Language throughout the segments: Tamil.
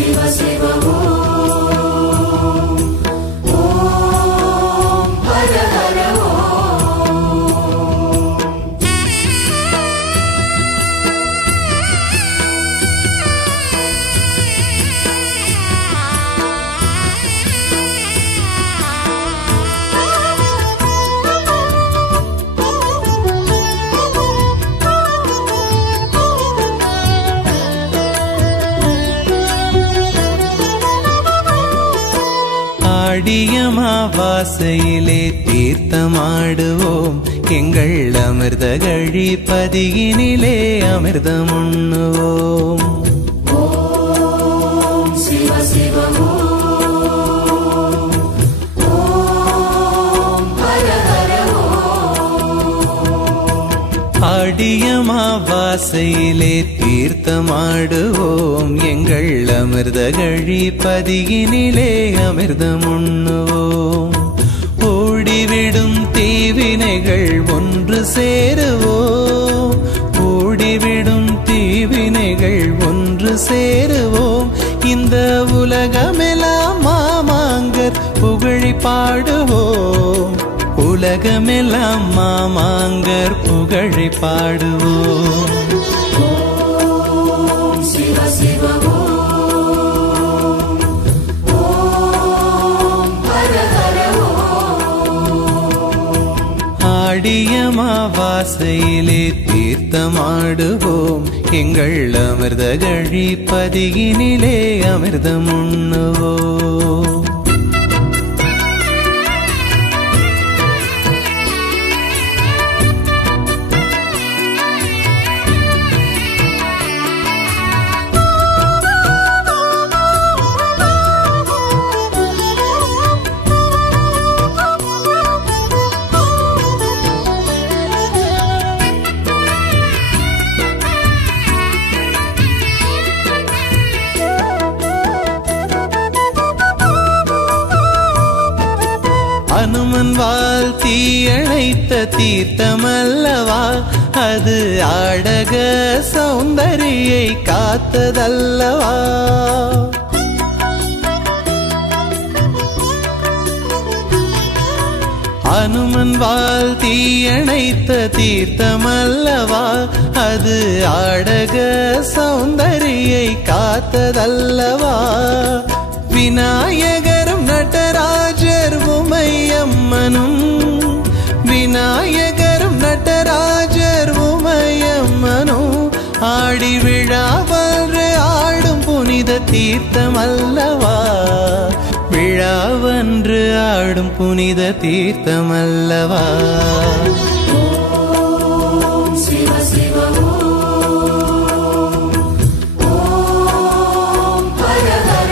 சிவ சிவ ஓம் ஓம் ஹர ஹர அடியமாவாசையிலே தீர்த்தமாடுவோம் எங்கள் அமிர்த கழிப்பதியினிலே அமிர்தம் உண்ணுவோம். ஓம் சிவ சிவ ஓம் ஓம் ஹர ஹர அடியமாவாசையிலே தீர்த்தமாடுவோம் எங்கள் அமிர்த கழிப்பதியினிலே அமிர்தம் உண்ணுவோம். ஓடிவிடும் தீவினைகள் ஒன்று சேருவோம், ஓடிவிடும் தீவினைகள் ஒன்று சேருவோம். இந்த உலகமெல்லாம் மாமாங்கர் புகழி பாடுவோம், உலகமெல்லாம் மாமாங்கர் புகழி பாடுவோம். ஓம் சிவ சிவ ஓம் ஓம் ஹர ஹர ஆடியமாவாசையிலே தீர்த்தமாடுவோம் எங்கள் அமிர்த கழிப்பதியினிலே அமிர்தம் உண்ணுவோம். அனுமன் வால் தீயணைத்த தீர்த்தமல்லவா, அது ஆடக சௌந்தரியை காத்ததல்லவா. அனுமன் வால் தீயணைத்த தீர்த்தமல்லவா, அது ஆடக சௌந்தரியை காத்ததல்லவா. விநாயகரும் நடராஜர் உமையம்மனும், விநாயகரும் நடராஜர் உமையம்மனும் ஆடி விழாவன்று ஆடும் புனித தீர்த்தம் அல்லவா, விழாவன்று ஆடும் புனித தீர்த்தம் அல்லவா. ஓம் சிவ சிவ ஓம் ஓம் ஹர ஹர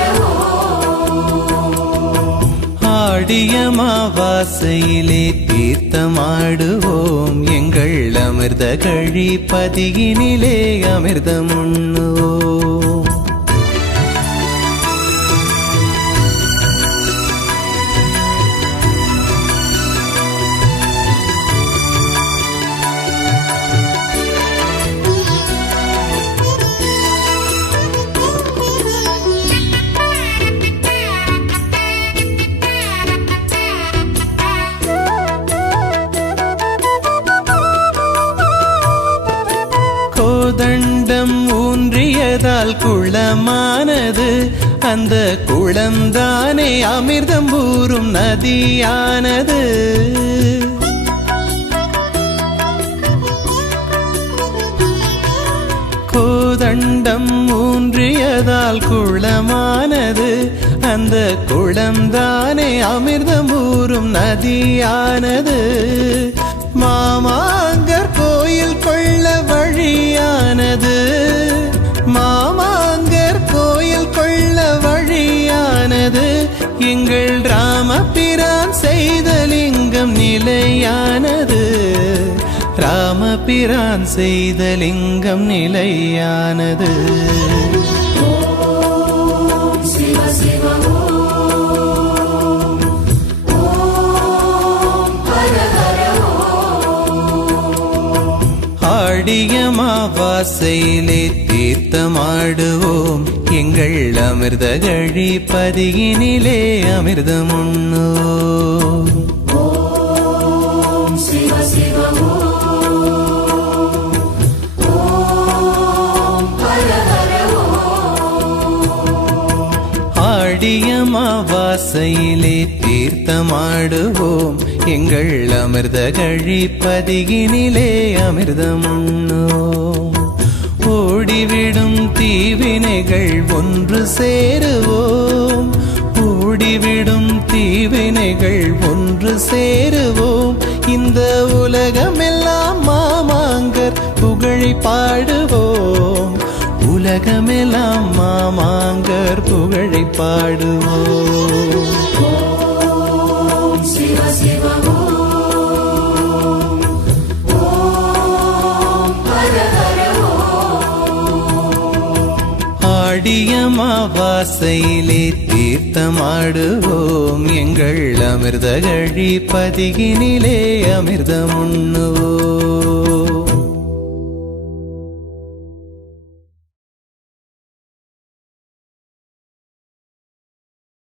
ஆடியமாவாசையிலே தீர்த்தமாடுவோம் எங்கள் அமிர்த கழிப்பதியினிலே அமிர்தம் உண்ணுவோம். கோதண்டம் ஊன்றியதால் குளமானது, அந்த குளம்தானே அமிர்தம் ஊறும் நதியானது. கோதண்டம் ஊன்றியதால் குளமானது, அந்த குளம்தானே அமிர்தம் ஊறும் நதியானது. மாமாங்கர் கோயில் கொள்ள வழியானது, மாமாங்கர் கோயில் கொள்ள வழியானது. எங்கள் ராமபிரான் செய்த லிங்கம் நிலையானது, ராமபிரான் செய்த லிங்கம் நிலையானது. ஓம் சிவ சிவ ஓம் ஓம் ஹர ஹர ஆடியமாவாசையிலே தீர்த்தமாடுவோம் எங்கள் அமிர்த கழிப்பதியினிலே அமிர்தம் உண்ணுவோம். ஓம் சிவ சிவ ஓம் ஹர ஹர ஆடியமாவாசையிலே தீர்த்தமாடுவோம் எங்கள் அமிர்த கழிப்பதியினிலே அமிர்தம் உண்ணுவோம். ஓடிவிடும் தீவினைகள் ஒன்று சேருவோம், ஓடிவிடும் தீவினைகள் ஒன்று சேருவோம். இந்த உலகமெல்லாம் மாமாங்கர் புகழை பாடுவோம், உலகமெல்லாம் மாமாங்கர் புகழை பாடுவோம். ஓம் சிவ சிவ ஓம் ஹர ஹர ஆடியமாவாசையிலே தீர்த்தமாடுவோம் எங்கள் அமிர்த கழிப்பதியினிலே அமிர்தம் உண்ணுவோம்.